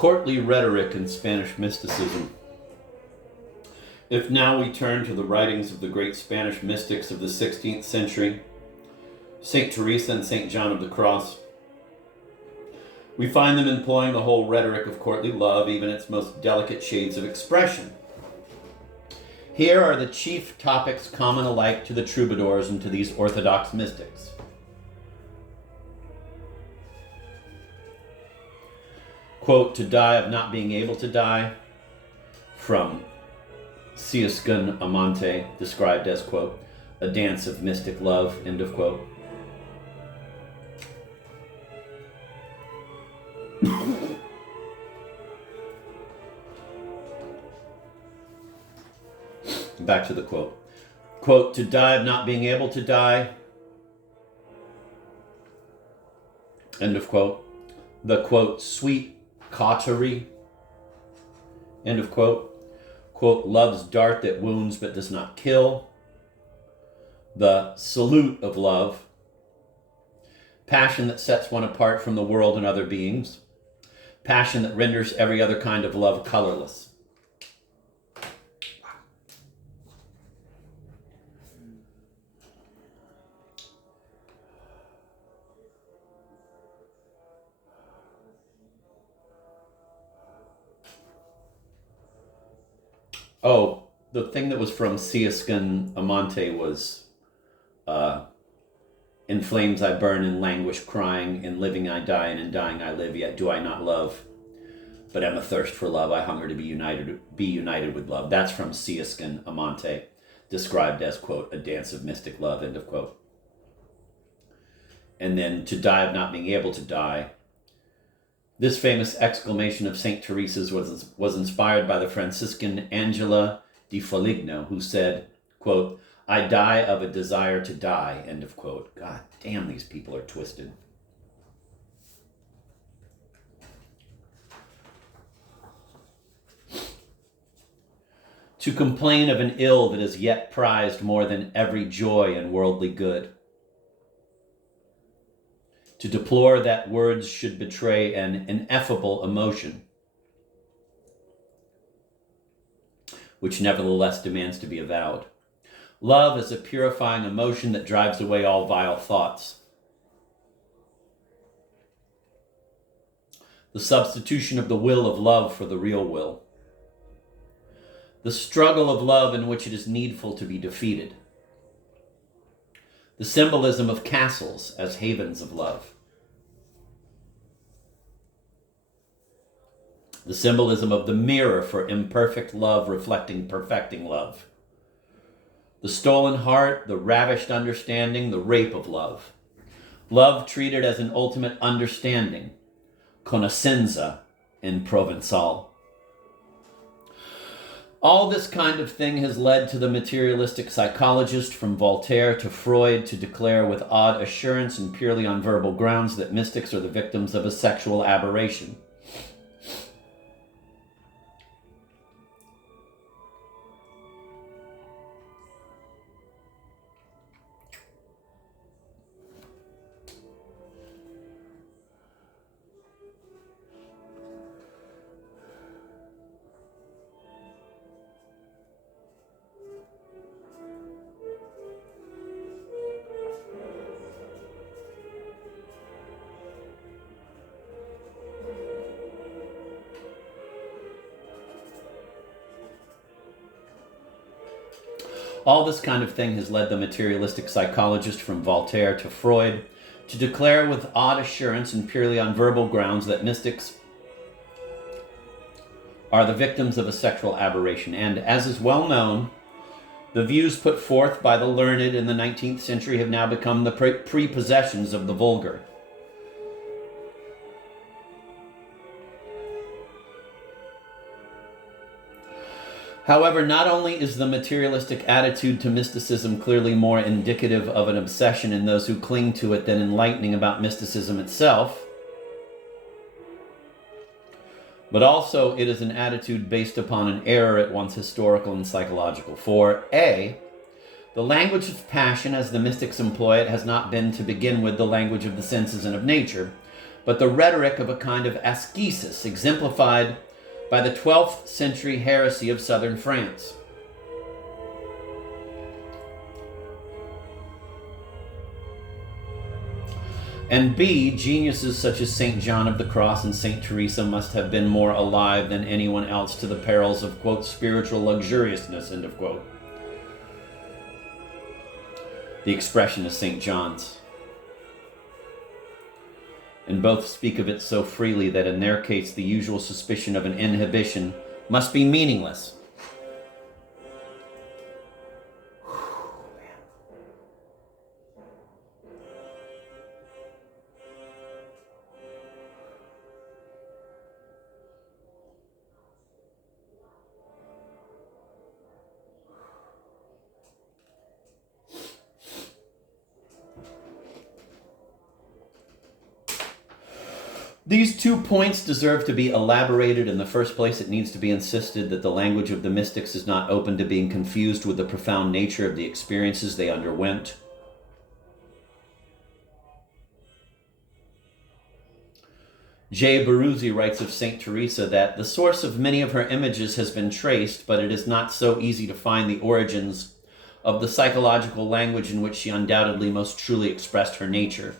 Courtly rhetoric in Spanish mysticism. If now we turn to the writings of the great Spanish mystics of the 16th century, St. Teresa and St. John of the Cross, we find them employing the whole rhetoric of courtly love, even its most delicate shades of expression. Here are the chief topics common alike to the troubadours and to these orthodox mystics. Quote, to die of not being able to die, from Ciascun Amante, described as, quote, a dance of mystic love, end of quote. Back to the quote. Quote, to die of not being able to die, end of quote. The, quote, sweet cautery, end of quote. Quote, love's dart that wounds but does not kill. The salute of love. Passion that sets one apart from the world and other beings. Passion that renders every other kind of love colorless. Oh, the thing that was from Ciascun Amante was, in flames I burn, in languish crying, in living I die, and in dying I live, yet do I not love, but am athirst for love, I hunger to be united with love. That's from Ciascun Amante, described as, quote, a dance of mystic love, end of quote. And then to die of not being able to die. This famous exclamation of St. Teresa's was inspired by the Franciscan Angela di Foligno, who said, quote, I die of a desire to die, end of quote. God damn, these people are twisted. To complain of an ill that is yet prized more than every joy and worldly good. To deplore that words should betray an ineffable emotion, which nevertheless demands to be avowed. Love is a purifying emotion that drives away all vile thoughts. The substitution of the will of love for the real will. The struggle of love in which it is needful to be defeated. The symbolism of castles as havens of love. The symbolism of the mirror for imperfect love reflecting perfecting love. The stolen heart, the ravished understanding, the rape of love. Love treated as an ultimate understanding, conoscenza in Provençal. All this kind of thing has led to the materialistic psychologist from Voltaire to Freud to declare with odd assurance and purely on verbal grounds that mystics are the victims of a sexual aberration. All this kind of thing has led the materialistic psychologist from Voltaire to Freud to declare with odd assurance and purely on verbal grounds that mystics are the victims of a sexual aberration. And as is well known, the views put forth by the learned in the 19th century have now become the prepossessions of the vulgar. However, not only is the materialistic attitude to mysticism clearly more indicative of an obsession in those who cling to it than enlightening about mysticism itself, but also it is an attitude based upon an error at once historical and psychological. For A, the language of passion as the mystics employ it has not been to begin with the language of the senses and of nature, but the rhetoric of a kind of ascesis exemplified by the 12th century heresy of southern France. And B, geniuses such as St. John of the Cross and St. Teresa must have been more alive than anyone else to the perils of, quote, spiritual luxuriousness, end of quote. The expression is St. John's. And both speak of it so freely that in their case the usual suspicion of an inhibition must be meaningless. These 2 points deserve to be elaborated. In the first place, it needs to be insisted that the language of the mystics is not open to being confused with the profound nature of the experiences they underwent. J. Baruzzi writes of St. Teresa that the source of many of her images has been traced, but it is not so easy to find the origins of the psychological language in which she undoubtedly most truly expressed her nature.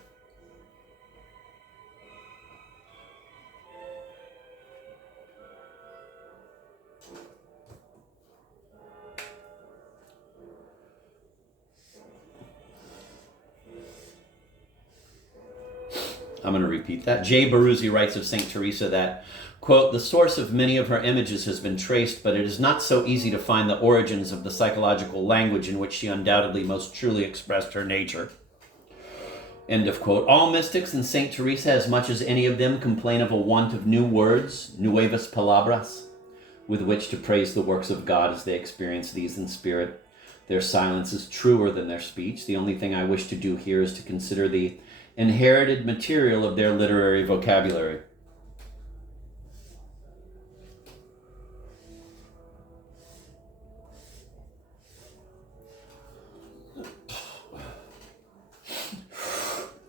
I'm going to repeat that. J. Baruzzi writes of St. Teresa that, quote, the source of many of her images has been traced, but it is not so easy to find the origins of the psychological language in which she undoubtedly most truly expressed her nature. End of quote. All mystics and St. Teresa, as much as any of them, complain of a want of new words, nuevas palabras, with which to praise the works of God as they experience these in spirit. Their silence is truer than their speech. The only thing I wish to do here is to consider the inherited material of their literary vocabulary.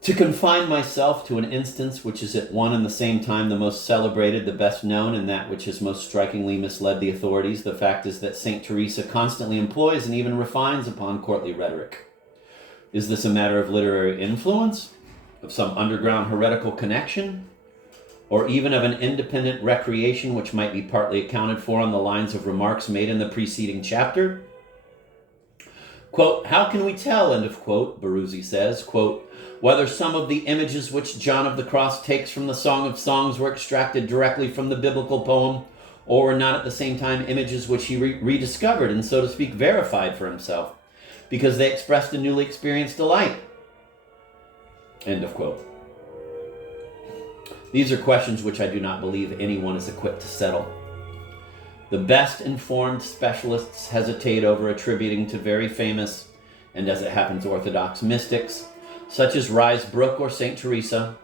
To confine myself to an instance which is at one and the same time the most celebrated, the best known, and that which has most strikingly misled the authorities, the fact is that St. Teresa constantly employs and even refines upon courtly rhetoric. Is this a matter of literary influence, of some underground heretical connection, or even of an independent recreation which might be partly accounted for on the lines of remarks made in the preceding chapter? Quote, how can we tell, end of quote, Baruzzi says, quote, whether some of the images which John of the Cross takes from the Song of Songs were extracted directly from the biblical poem, or were not at the same time images which he rediscovered and, so to speak, verified for himself, because they expressed a newly experienced delight? End of quote. These are questions which I do not believe anyone is equipped to settle. The best informed specialists hesitate over attributing to very famous, and as it happens, orthodox mystics, such as Risebrook or St. Teresa,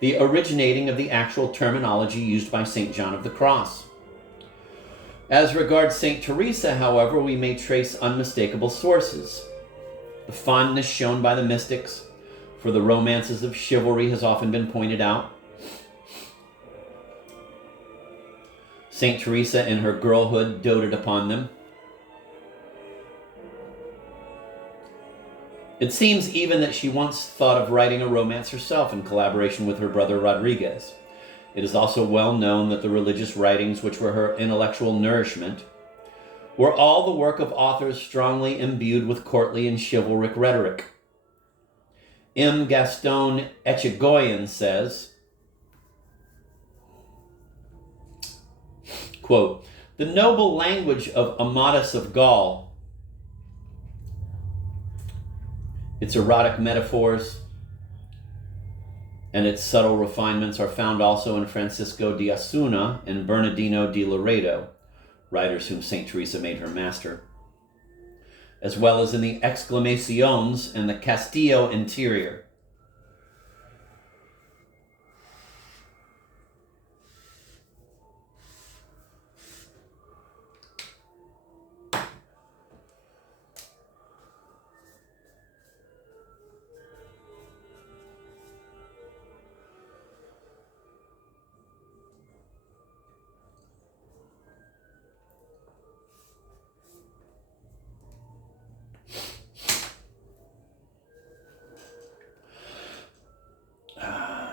the originating of the actual terminology used by St. John of the Cross. As regards St. Teresa, however, we may trace unmistakable sources. The fondness shown by the mystics for the romances of chivalry has often been pointed out. St. Teresa in her girlhood doted upon them. It seems even that she once thought of writing a romance herself in collaboration with her brother Rodriguez. It is also well known that the religious writings which were her intellectual nourishment were all the work of authors strongly imbued with courtly and chivalric rhetoric. M. Gaston Echegoyen says, quote, the noble language of Amadis of Gaul, its erotic metaphors, and its subtle refinements are found also in Francisco de Osuna and Bernardino de Laredo, writers whom St. Teresa made her master, as well as in the Exclamaciones and the Castillo Interior.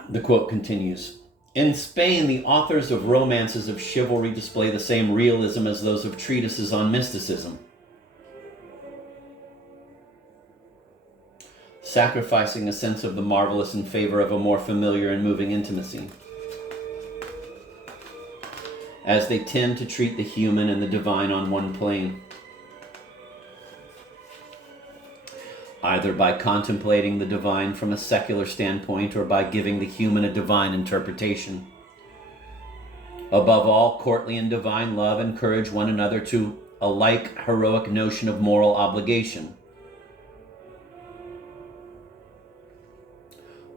The quote continues. In Spain, the authors of romances of chivalry display the same realism as those of treatises on mysticism, sacrificing a sense of the marvelous in favor of a more familiar and moving intimacy, as they tend to treat the human and the divine on one plane, either by contemplating the divine from a secular standpoint or by giving the human a divine interpretation. Above all, courtly and divine love encourage one another to a like heroic notion of moral obligation,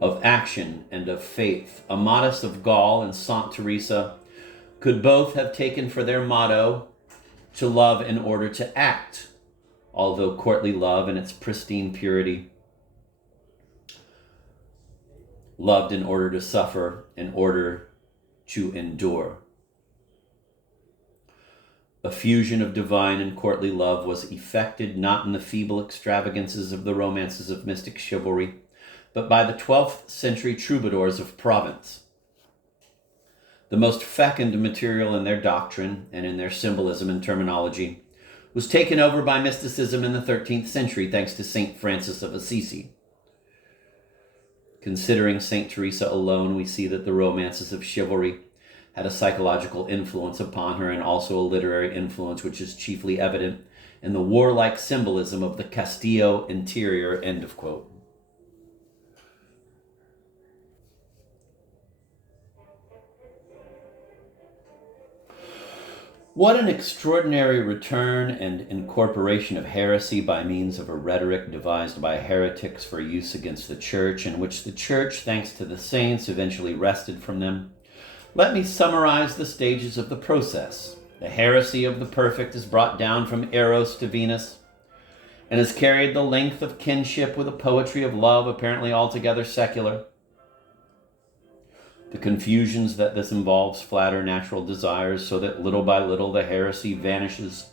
of action and of faith. Amadis of Gaul and Saint Teresa could both have taken for their motto to love in order to act, although courtly love in its pristine purity loved in order to suffer, in order to endure. A fusion of divine and courtly love was effected not in the feeble extravagances of the romances of mystic chivalry, but by the 12th century troubadours of Provence. The most fecund material in their doctrine and in their symbolism and terminology was taken over by mysticism in the 13th century thanks to Saint Francis of Assisi. Considering Saint Teresa alone, we see that the romances of chivalry had a psychological influence upon her and also a literary influence which is chiefly evident in the warlike symbolism of the Castillo interior, end of quote. What an extraordinary return and incorporation of heresy by means of a rhetoric devised by heretics for use against the Church, in which the Church, thanks to the saints, eventually wrested from them. Let me summarize the stages of the process. The heresy of the perfect is brought down from Eros to Venus and has carried the length of kinship with a poetry of love apparently altogether secular. The confusions that this involves flatter natural desires so that little by little the heresy vanishes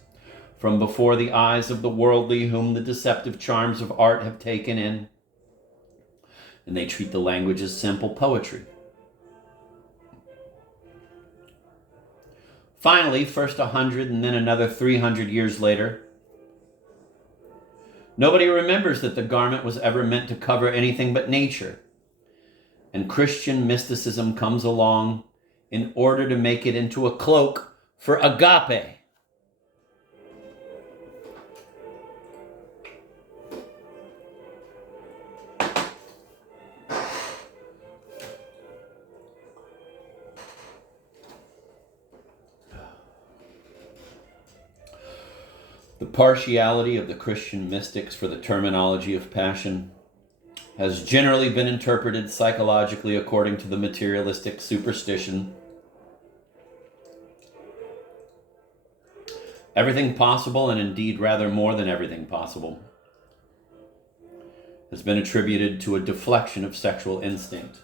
from before the eyes of the worldly whom the deceptive charms of art have taken in, and they treat the language as simple poetry. Finally, first 100 and then another 300 years later, nobody remembers that the garment was ever meant to cover anything but nature. And Christian mysticism comes along in order to make it into a cloak for agape. The partiality of the Christian mystics for the terminology of passion has generally been interpreted psychologically according to the materialistic superstition. Everything possible, and indeed rather more than everything possible, has been attributed to a deflection of sexual instinct.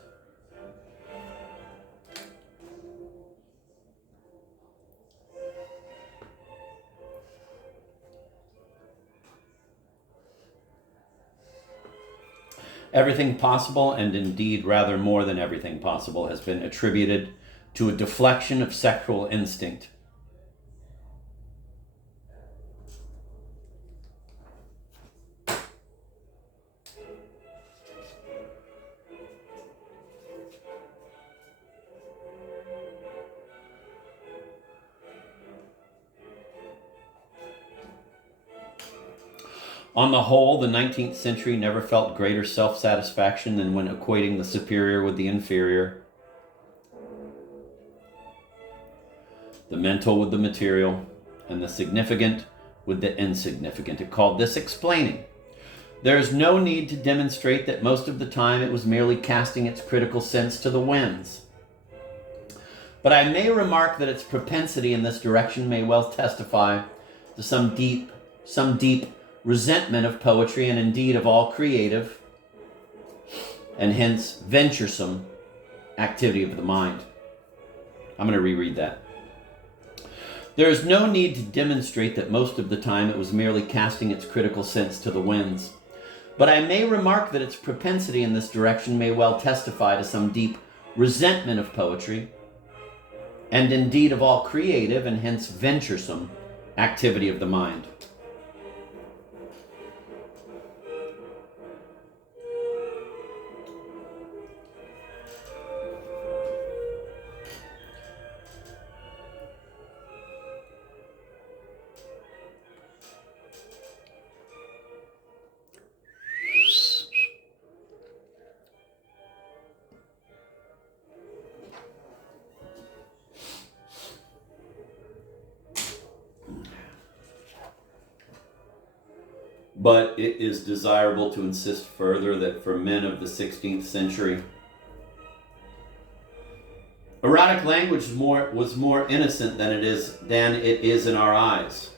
Everything possible, and indeed rather more than everything possible, has been attributed to a deflection of sexual instinct. On the whole, the 19th century never felt greater self-satisfaction than when equating the superior with the inferior, the mental with the material, and the significant with the insignificant. It called this explaining. There is no need to demonstrate that most of the time it was merely casting its critical sense to the winds. But I may remark that its propensity in this direction may well testify to some deep resentment of poetry and indeed of all creative and hence venturesome activity of the mind. I'm going to reread that. There is no need to demonstrate that most of the time it was merely casting its critical sense to the winds. But I may remark that its propensity in this direction may well testify to some deep resentment of poetry, and indeed of all creative and hence venturesome activity of the mind. But it is desirable to insist further that for men of the 16th century, erotic language was more innocent than it is in our eyes.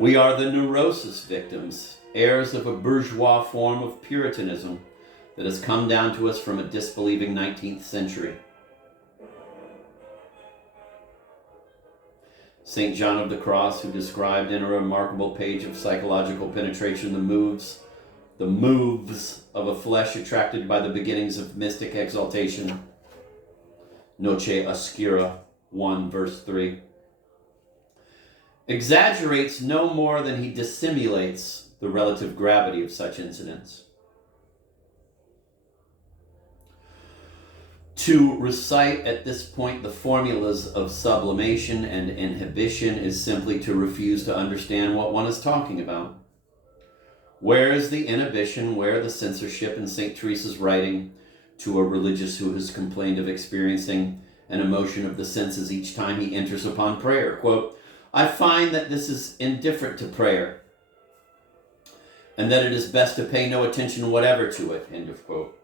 We are the neurosis victims, heirs of a bourgeois form of Puritanism that has come down to us from a disbelieving 19th century. St. John of the Cross, who described in a remarkable page of psychological penetration the moves of a flesh attracted by the beginnings of mystic exaltation, Noce Oscura 1 verse 3, exaggerates no more than he dissimulates the relative gravity of such incidents. To recite at this point the formulas of sublimation and inhibition is simply to refuse to understand what one is talking about. Where is the inhibition, where the censorship in St. Teresa's writing to a religious who has complained of experiencing an emotion of the senses each time he enters upon prayer? Quote, I find that this is indifferent to prayer, and that it is best to pay no attention whatever to it, end of quote.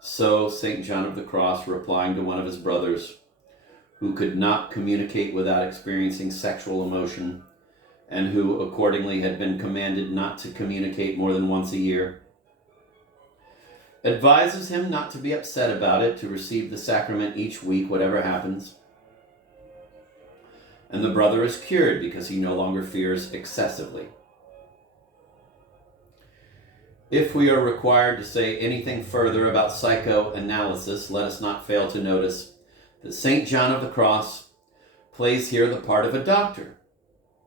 So St. John of the Cross, replying to one of his brothers, who could not communicate without experiencing sexual emotion, and who accordingly had been commanded not to communicate more than once a year, advises him not to be upset about it, to receive the sacrament each week, whatever happens. And the brother is cured because he no longer fears excessively. If we are required to say anything further about psychoanalysis, let us not fail to notice that St. John of the Cross plays here the part of a doctor,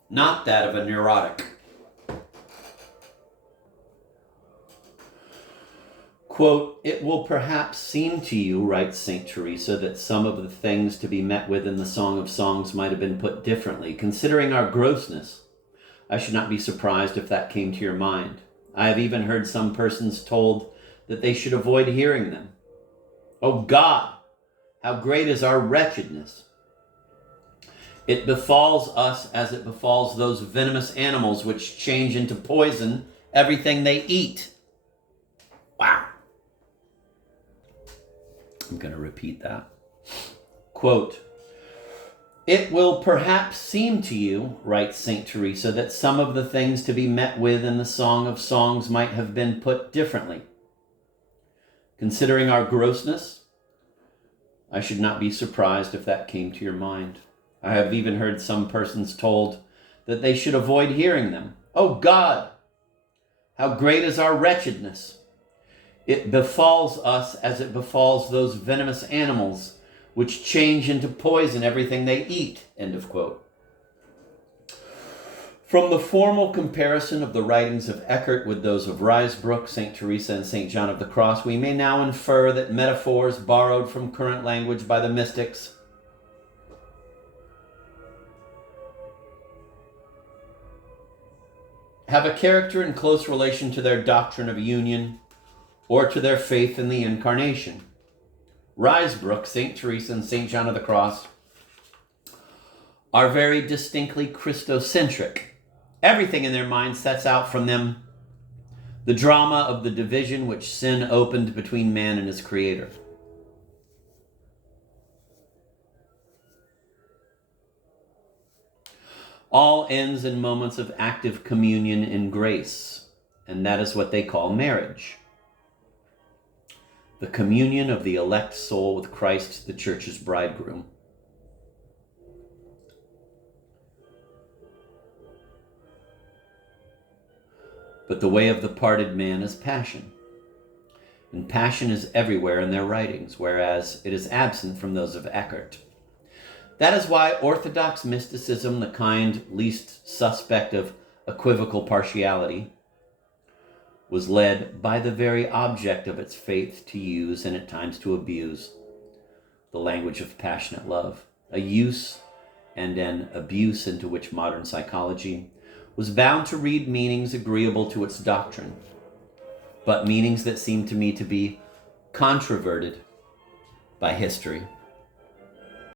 not that of a neurotic. Quote, it will perhaps seem to you, writes St. Teresa, that some of the things to be met with in the Song of Songs might have been put differently. Considering our grossness, I should not be surprised if that came to your mind. I have even heard some persons told that they should avoid hearing them. Oh God, how great is our wretchedness! It befalls us as it befalls those venomous animals which change into poison everything they eat. Wow. I'm going to repeat that. Quote, it will perhaps seem to you, writes St. Teresa, that some of the things to be met with in the Song of Songs might have been put differently. Considering our grossness, I should not be surprised if that came to your mind. I have even heard some persons told that they should avoid hearing them. Oh God, how great is our wretchedness! It befalls us as it befalls those venomous animals which change into poison everything they eat, end of quote. From the formal comparison of the writings of Eckhart with those of Rougemont, St. Teresa, and St. John of the Cross, we may now infer that metaphors borrowed from current language by the mystics have a character in close relation to their doctrine of union or to their faith in the Incarnation. Rougemont, St. Teresa, and St. John of the Cross are very distinctly Christocentric. Everything in their mind sets out from them the drama of the division which sin opened between man and his Creator. All ends in moments of active communion in grace, and that is what they call marriage. The communion of the elect soul with Christ, the church's bridegroom. But the way of the parted man is passion. and passion is everywhere in their writings, whereas it is absent from those of Eckhart. That is why orthodox mysticism, the kind least suspect of equivocal partiality, was led by the very object of its faith to use, and at times to abuse, the language of passionate love, a use and an abuse into which modern psychology was bound to read meanings agreeable to its doctrine, but meanings that seem to me to be controverted by history.